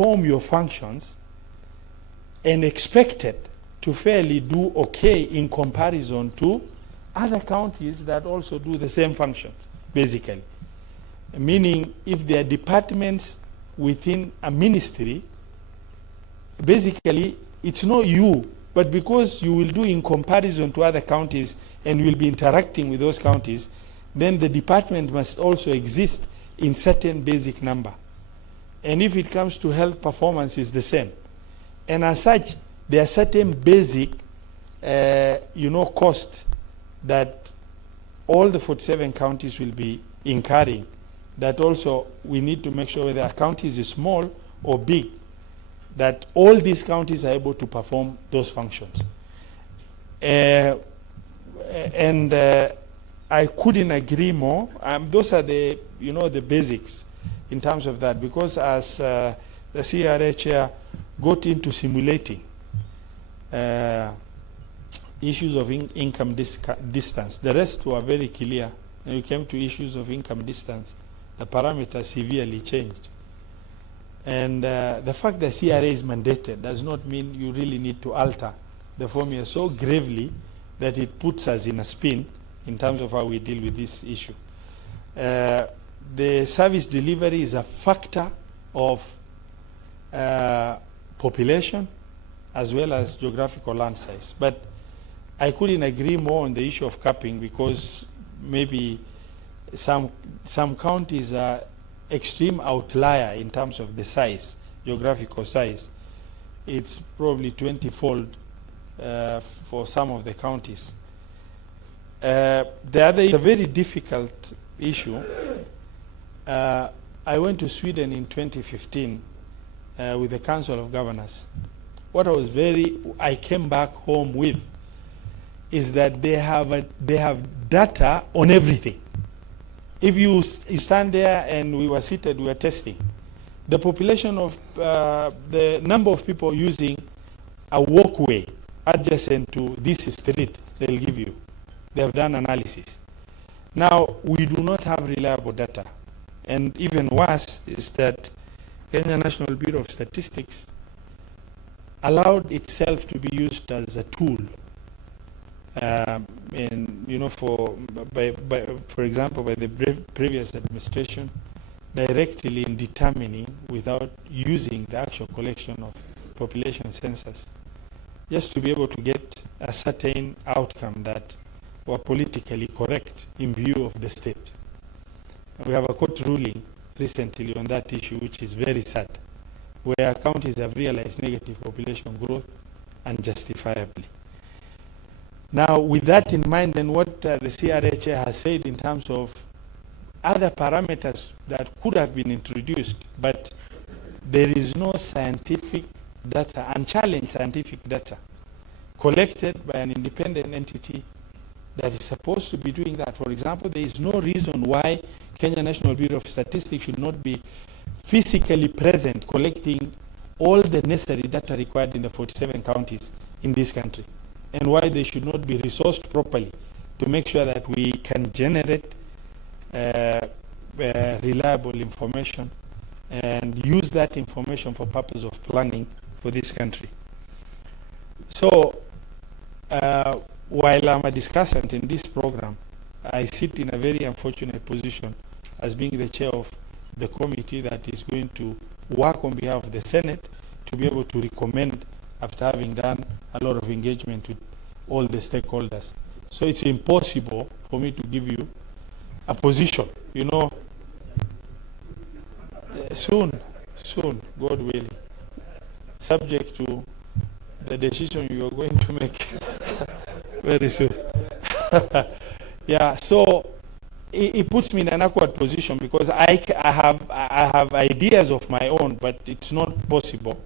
perform your functions and expected to fairly do okay in comparison to other counties that also do the same functions, basically. Meaning, if there are departments within a ministry, basically, it's not you, but because you will do in comparison to other counties and you will be interacting with those counties, then the department must also exist in certain basic number. And if it comes to health performance, it's the same. And as such, there are certain basic, costs that all the 47 counties will be incurring, that also we need to make sure whether a county is small or big, that all these counties are able to perform those functions. I couldn't agree more. Those are the, the basics in terms of that, because as the CRA chair got into simulating issues of income distance, the rest were very clear. When we came to issues of income distance, the parameters severely changed. And the fact that CRA is mandated does not mean you really need to alter the formula so gravely that it puts us in a spin in terms of how we deal with this issue. The service delivery is a factor of population as well as geographical land size. But I couldn't agree more on the issue of capping, because maybe some counties are extreme outlier in terms of the size, geographical size. It's probably 20-fold for some of the counties. The other is a very difficult issue. I went to Sweden in 2015 with the Council of Governors. What I came back home with is that they have data on everything. If you stand there, and we were seated, we were testing the population of the number of people using a walkway adjacent to this street, they'll give you. They have done analysis. Now, we do not have reliable data. And even worse is that Kenya National Bureau of Statistics allowed itself to be used as a tool. For example, by the previous administration, directly in determining without using the actual collection of population census, just to be able to get a certain outcome that were politically correct in view of the state. And we have a court ruling recently on that issue, which is very sad, where counties have realized negative population growth unjustifiably. Now, with that in mind, and what the CRA chair has said in terms of other parameters that could have been introduced, but there is no scientific data, unchallenged scientific data, collected by an independent entity that is supposed to be doing that. For example, there is no reason why Kenya National Bureau of Statistics should not be physically present collecting all the necessary data required in the 47 counties in this country, and why they should not be resourced properly to make sure that we can generate reliable information and use that information for purpose of planning for this country. So, while I'm a discussant in this program, I sit in a very unfortunate position as being the chair of the committee that is going to work on behalf of the Senate to be able to recommend, after having done a lot of engagement with all the stakeholders. So it's impossible for me to give you a position, soon, God willing, subject to the decision you are going to make very soon. Yeah, so it puts me in an awkward position, because I have ideas of my own, but it's not possible